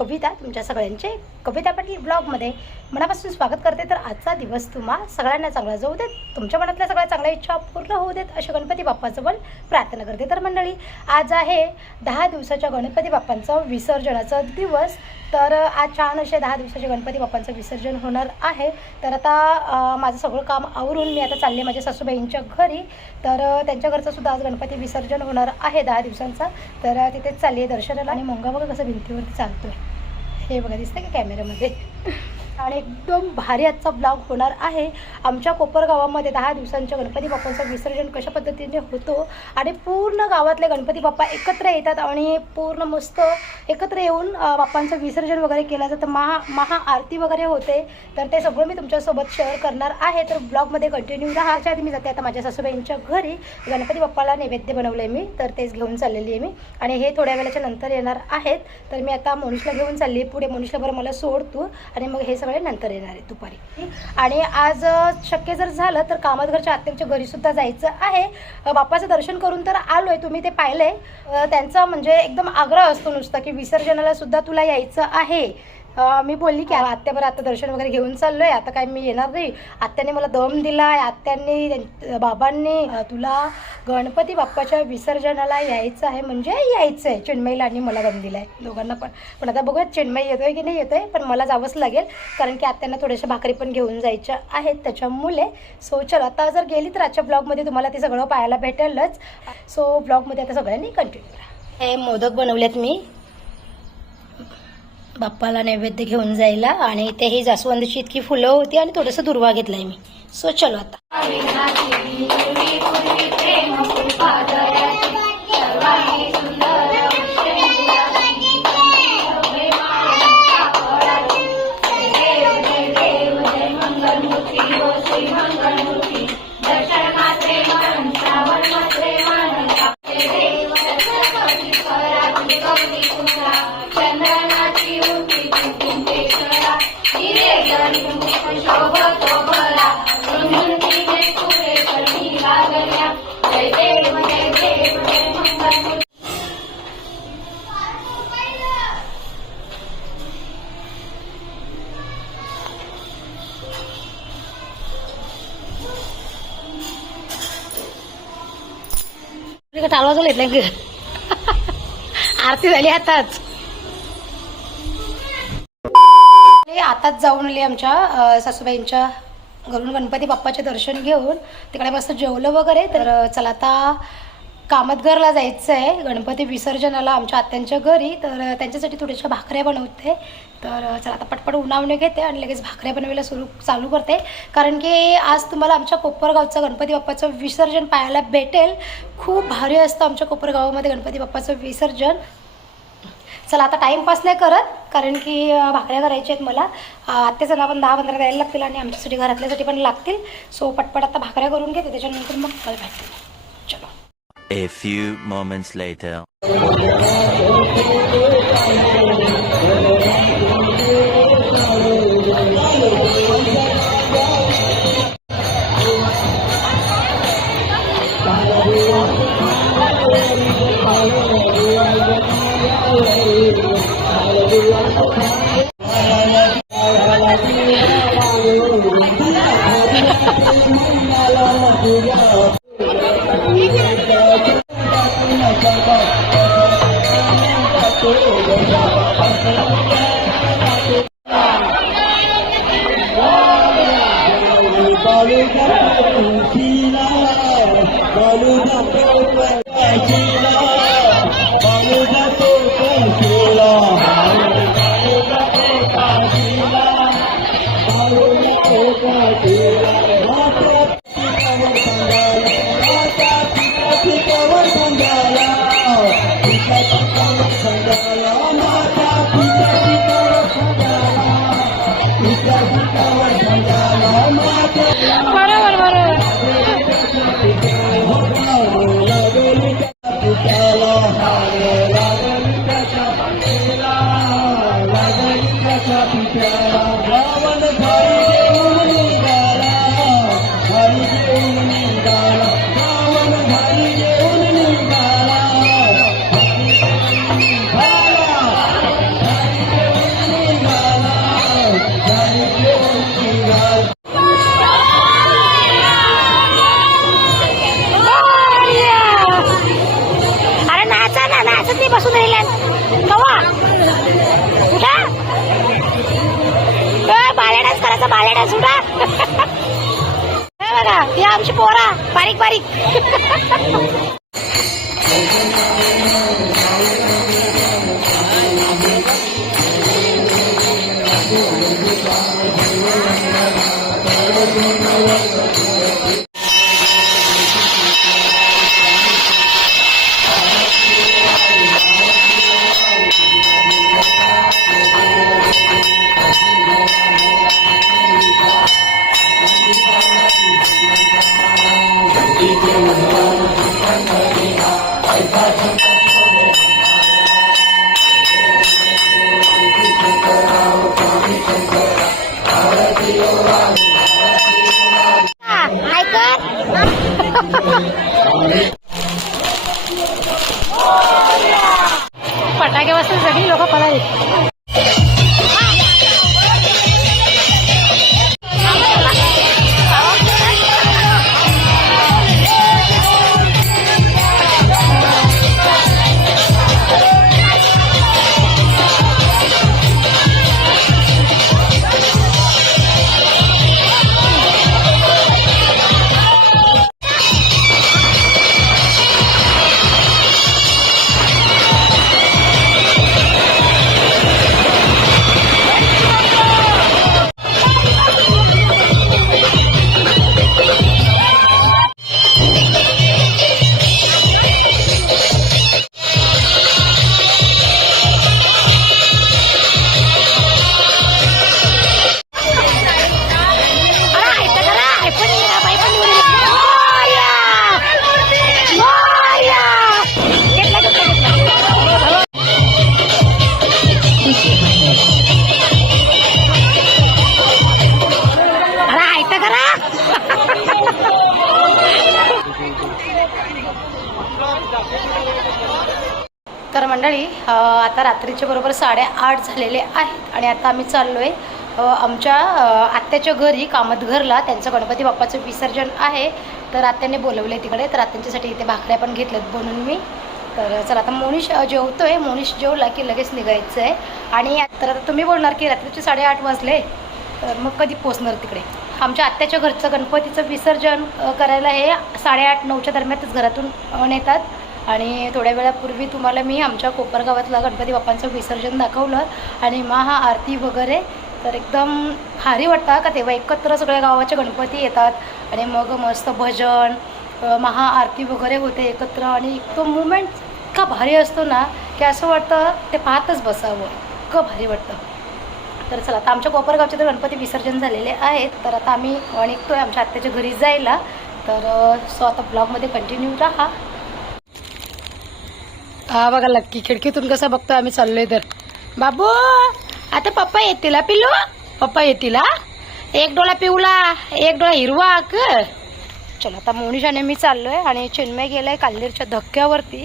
कविता तुमच्या सगळ्यांचे कविता पाटील ब्लॉगमध्ये. मनापासून स्वागत करते. तर आजचा दिवस तुम्हा सगळ्यांना चांगला जाऊ देत तुमच्या मनातल्या सगळ्या चांगल्या इच्छा पूर्ण होऊ देत असे गणपती बाप्पाजवळ प्रार्थना करते. तर मंडळी आज आहे दहा दिवसाच्या गणपती बाप्पांचं विसर्जनाचा दिवस. तर आज छान असे दहा दिवसाचे गणपती बाप्पांचं विसर्जन होणार आहे. तर आता माझं सगळं काम आवरून मी आता चालले माझ्या सासूबाईंच्या घरी. तर त्यांच्या घरचं सुद्धा आज गणपती विसर्जन होणार आहे दहा दिवसांचा. तर तिथेच चालली आहे दर्शनाला आणि मंगा बघा कसं भिंतीवरती आहे हे बघा दिसतं का कॅमेऱ्यामध्ये आणि एकदम भारी आजचा ब्लॉग होणार आहे. आमच्या कोपर गावामध्ये दहा दिवसांच्या गणपती बाप्पांचं विसर्जन कशा पद्धतीने होतो आणि पूर्ण गावातले गणपती बाप्पा एकत्र येतात आणि पूर्ण मस्त एकत्र येऊन बाप्पांचं विसर्जन वगैरे केलं जातं. महा महाआरती वगैरे होते. तर ते सगळं मी तुमच्यासोबत शेअर करणार आहे. तर ब्लॉगमध्ये कंटिन्यू राहा आधी मी जाते. आता माझ्या सासूबाईंच्या घरी गणपती बाप्पाला नैवेद्य बनवलं आहे मी. तर तेच घेऊन चाललेली आहे मी. आणि हे थोड्या वेळाच्या नंतर येणार आहेत. तर मी आता मनुषला घेऊन चालली आहे. पुढे मनुषला बरं मला सोड तू. आणि मग हे सगळं नंतर येणार आहे दुपारी. आणि आज शक्य जर झालं तर कामतघरच्या आत्यांच्या घरीसुद्धा जायचं आहे. बाप्पाचं दर्शन करून तर आलो आहे तुम्ही ते पाहिलं आहे त्यांचा म्हणजे एकदम आग्रह असतो नुसता की विसर्जनाला सुद्धा तुला यायचं आहे. मी बोलली की आत्याभर आता दर्शन वगैरे घेऊन चाललो आहे आता काय मी येणार नाही. आत्याने मला दम दिला आहे आत्यांनी त्यां- बाबांनी तुला गणपती बाप्पाच्या विसर्जनाला यायचं आहे म्हणजे यायचं आहे चिन्मईला आणि मला दम दिला आहे दोघांना पण. पण आता बघूया चिन्मई येतोय की नाही येतोय पण मला जावंच लागेल. कारण की आत्यांना थोड्याशा भाकरी पण घेऊन जायच्या आहेत त्याच्यामुळे. सो चल आता जर गेली तर आजच्या ब्लॉगमध्ये तुम्हाला ते सगळं पाहायला भेटेलच. सो ब्लॉगमध्ये आता सगळ्यांनी कंटिन्यू करा. हे मोदक बनवलेत मी. बाप्पाला नैवेद्य घेऊन जायला आणि इथे ही जास्वंदीची इतकी फुलं होती आणि थोडंसं दुर्वा घेतलाय मी. सो चलो आता. टाळ चालू येत नाही आरती झाली आताच. आताच जाऊन आली आमच्या सासूबाईंच्या घरून गणपती बाप्पाचे दर्शन घेऊन तिकडे मस्त जेवलं वगैरे तर चला आता कामतघरला जायचं आहे गणपती विसर्जनाला आमच्या आत्यांच्या घरी. तर त्यांच्यासाठी थोड्याशा भाकऱ्या बनवते. तर चला आता पटपट उन्हावणे घेते आणि लगेच भाकऱ्या बनवायला सुरू चालू करते. कारण की आज तुम्हाला आमच्या कोपरगावचं गणपती बाप्पाचं विसर्जन पाहायला भेटेल. खूप भारी असतं आमच्या कोपरगावामध्ये गणपती बाप्पाचं विसर्जन. चला आता टाईमपास नाही करत कारण की भाकऱ्या करायच्या आहेत मला. अं, आत्याचं पण दहा पंधरा द्यायला लागतील आणि आमच्यासाठी घरातल्यासाठी पण लागतील. सो पटपट आता भाकऱ्या करून घेते त्याच्यानंतर मग कल भेटते. चलो. A few moments later. बरोबर गावाला बघा ही आमची पोरा. बारीक बारीक. आता रात्रीचे बरोबर साडेआठ झालेले आहेत आणि आता आम्ही चाललो आहे आमच्या आत्याच्या घरी कामतघरला. त्यांचं गणपती बाप्पाचं विसर्जन आहे. तर आत्याने बोलवलं आहे तिकडे. तर आत्यांच्यासाठी इथे भाकऱ्या पण घेतल्यात बनवून मी. तर चला आता मोनिश जेवतो जेवतोय. मोनिश जेवला की लगेच निघायचं आहे आणि तर आता तुम्ही बोलणार की रात्रीचे साडेआठ वाजले. तर मग कधी पोचणार तिकडे? आमच्या आत्याच्या घरचं गणपतीचं विसर्जन करायला हे साडेआठ नऊच्या दरम्यानच घरातून नेतात. आणि थोड्या वेळापूर्वी तुम्हाला मी आमच्या कोपरगावातला गणपती बाप्पांचं विसर्जन दाखवलं आणि महा आरती वगैरे तर एकदम भारी वाटतं का तेव्हा एकत्र सगळ्या गावाचे गणपती येतात आणि मग मस्त भजन महाआरती वगैरे होते एकत्र आणि तो मुमेंट इतका भारी असतो ना की असं वाटतं ते पाहतच बसावं. इतकं भारी वाटतं. तर चला आता आमच्या कोपरगावचे तर गणपती विसर्जन झालेले आहेत तर आता आम्ही निघतो आहे आमच्या आत्याच्या घरी जायला. तर सो आता ब्लॉगमध्ये कंटिन्यू राहा. हा बघा लक्की खिडकीतून कसं बघतो आम्ही चाललोय तर. बाबू आता पप्पा येतील पिलू पिल्लू? पप्पा येतील हा? एक डोळा पिवला एक डोळा हिरवा क चला आता मोनिशाने मी चाललोय आणि चिन्मय गेलाय काल्लीरच्या धक्क्यावरती.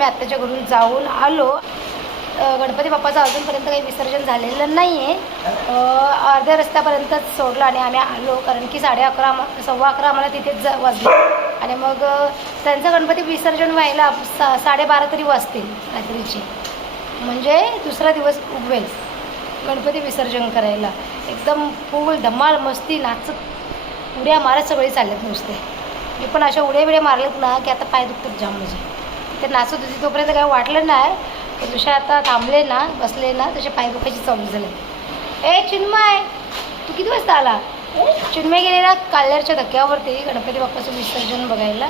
आम्ही आत्ताच्या घरून जाऊन आलो. गणपती बाप्पाचं अजूनपर्यंत काही विसर्जन झालेलं नाही आहे अर्ध्या रस्त्यापर्यंतच सोडलं आणि आम्ही आलो कारण की साडे अकरा सव्वा अकरा आम्हाला तिथेच जा वाजले. आणि मग त्यांचं गणपती विसर्जन व्हायला सा साडेबारा तरी वाजतील रात्रीचे. म्हणजे दुसरा दिवस उगवेल गणपती विसर्जन करायला. एकदम फुल धमाल मस्ती नाचत. उड्या मारत सगळे चाललेत नुसते. मी पण अशा उड्या बिड्या मारलेत ना की आता पाय दुखतात जाम म्हणजे ते नाचत होती तोपर्यंत काही वाटलं नाही पण दुसऱ्या आता थांबले ना बसले ना तसे पाय दुखायचे चालू झाले. ए चिन्मय तू किती वाजता आला? चिन्मय गेलेला काल्यारच्या धक्क्यावरती गणपती बाप्पाचं विसर्जन बघायला.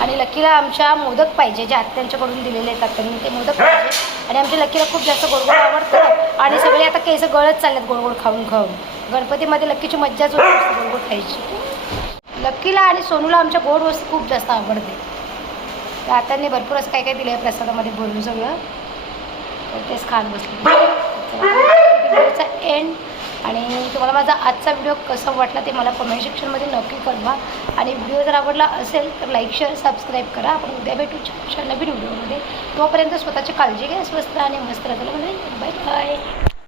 आणि लकीला आमच्या मोदक पाहिजे जे आत्यांच्याकडून दिलेले आहेत आत्यांनी ते मोदक पाहिजे. आणि आमच्या लकीला खूप जास्त गोडगोड आवडतं. आणि सगळे आता केस गळत चाललेत गोडगोड खाऊन खाऊन. गणपतीमध्ये लक्कीची मज्जाच होती गोडगोड खायची. लक्कीला आणि सोनूला आमच्या गोड वस्तू खूप जास्त आवडते. तर आत्यांनी भरपूर असं काय काय दिलं आहे प्रसादामध्ये बोलू सगळं. तर तेच खात बसले. व्हिडिओचा एंड आणि तुम्हाला माझा आजचा व्हिडिओ कसा वाटला ते मला कमेंट सेक्शनमध्ये नक्की कळवा. आणि व्हिडिओ जर आवडला असेल तर लाईक शेअर सबस्क्राईब करा. आपण उद्या भेटू छान नवीन व्हिडिओमध्ये. तोपर्यंत स्वतःची काळजी घ्या स्वस्त आणि मस्त राहतो म्हणजे बाय बाय